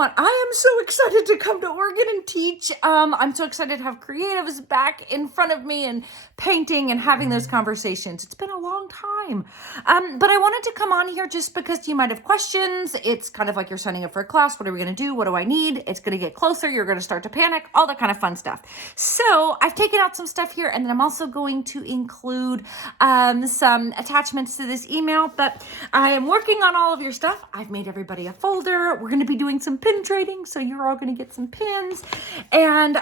everyone. I am so excited to come to Oregon and teach. I'm so excited to have creatives back in front of me and painting and having those conversations. It's been a long time. But I wanted to come on here just because you might have questions. It's kind of like you're signing up for a class. What are we going to do? What do I need? It's going to get closer. You're going to start to panic, all that kind of fun stuff. So I've taken out some stuff here, and then I'm also going to include some attachments to this email. But I am working on all of your stuff. I've made everybody a folder. We're going to be doing some pin trading, so you're all going to get some pins. And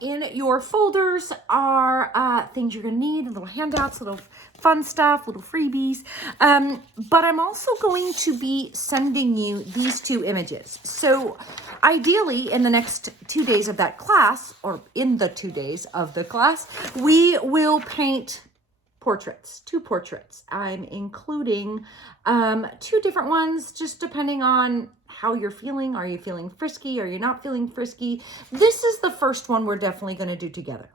in your folders are things you're going to need, little handouts, little fun stuff, little freebies. But I'm also going to be sending you these two images. So ideally, in the next 2 days of that class, or in the 2 days of the class, we will paint portraits, 2 portraits. I'm including 2 different ones, just depending on how you're feeling. Are you feeling frisky? Are you not feeling frisky? This is the first one we're definitely going to do together.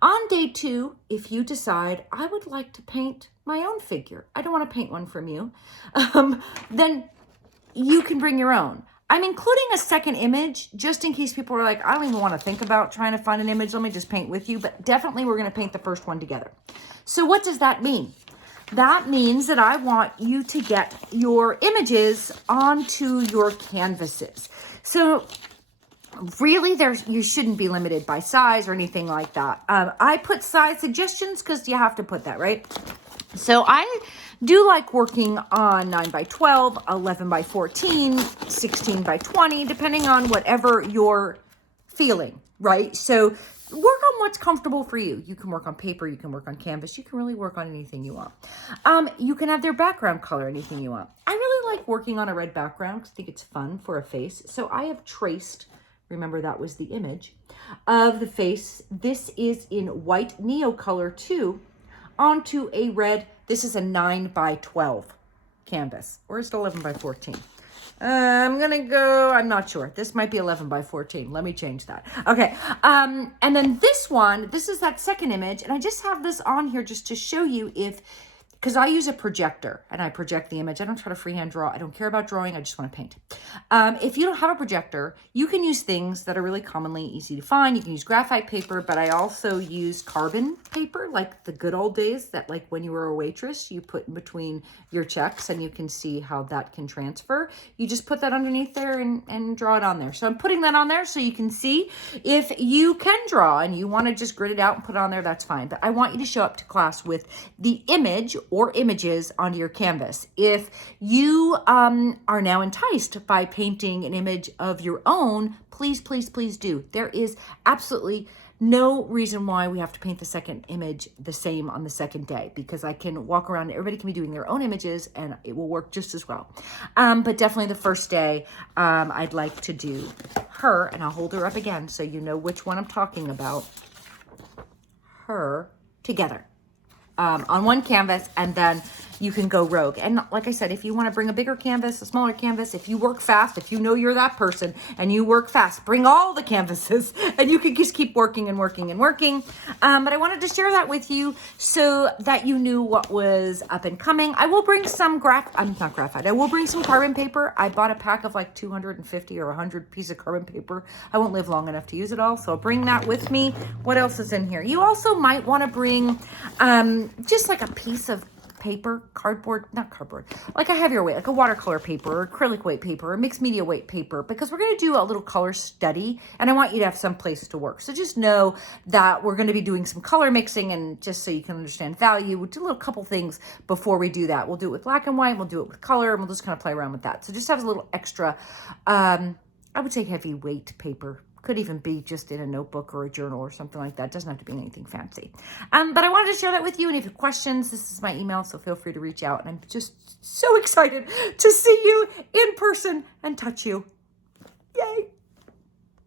On day 2, if you decide, I would like to paint my own figure, I don't want to paint one from you, then you can bring your own. I'm including a second image just in case people are like, I don't even want to think about trying to find an image. Let me just paint with you. But definitely we're going to paint the first one together. So what does that mean? That means that I want you to get your images onto your canvases. So really, you shouldn't be limited by size or anything like that. I put size suggestions because you have to put that, right? So I do like working on 9 by 12, 11 by 14, 16 by 20, depending on whatever you're feeling, right? So work on what's comfortable for you. You can work on paper, you can work on canvas, you can really work on anything you want. You can have their background color, anything you want. I really like working on a red background because I think it's fun for a face. So I have traced, remember that was the image, of the face. This is in white Neo color 2 onto a red, this is a 9 by 12 canvas, or is it 11 by 14? I'm not sure. This might be 11 by 14. Let me change that. Okay. And then this one, this is that second image. And I just have this on here just to show you because I use a projector and I project the image. I don't try to freehand draw. I don't care about drawing. I just want to paint. If you don't have a projector, you can use things that are really commonly easy to find. You can use graphite paper, but I also use carbon paper, like the good old days that, like when you were a waitress, you put in between your checks and you can see how that can transfer. You just put that underneath there and draw it on there. So I'm putting that on there so you can see. If you can draw and you want to just grit it out and put it on there, that's fine. But I want you to show up to class with the image or images onto your canvas. If you are now enticed by painting an image of your own, please, please, please do. There is absolutely no reason why we have to paint the second image the same on the second day, because I can walk around, everybody can be doing their own images and it will work just as well. But definitely the first day, I'd like to do her, and I'll hold her up again so you know which one I'm talking about. Her together. On one canvas, and then you can go rogue. And like I said, if you want to bring a bigger canvas, a smaller canvas, if you work fast, if you know you're that person and you work fast, bring all the canvases and you can just keep working and working and working. But I wanted to share that with you so that you knew what was up and coming. I will bring some I will bring some carbon paper. I bought a pack of like 250 or 100 pieces of carbon paper. I won't live long enough to use it all, so I'll bring that with me. What else is in here? You also might want to bring just like a piece of paper, like a heavier weight, like a watercolor paper or acrylic weight paper or mixed media weight paper, because we're going to do a little color study and I want you to have some place to work. So just know that we're going to be doing some color mixing, and just so you can understand value, we'll do a little couple things before we do that. We'll do it with black and white, we'll do it with color, and we'll just kind of play around with that. So just have a little extra, I would say heavy weight paper. Could even be just in a notebook or a journal or something like that. Doesn't have to be anything fancy. But I wanted to share that with you. And if you have questions, this is my email, so feel free to reach out. And I'm just so excited to see you in person and touch you. Yay.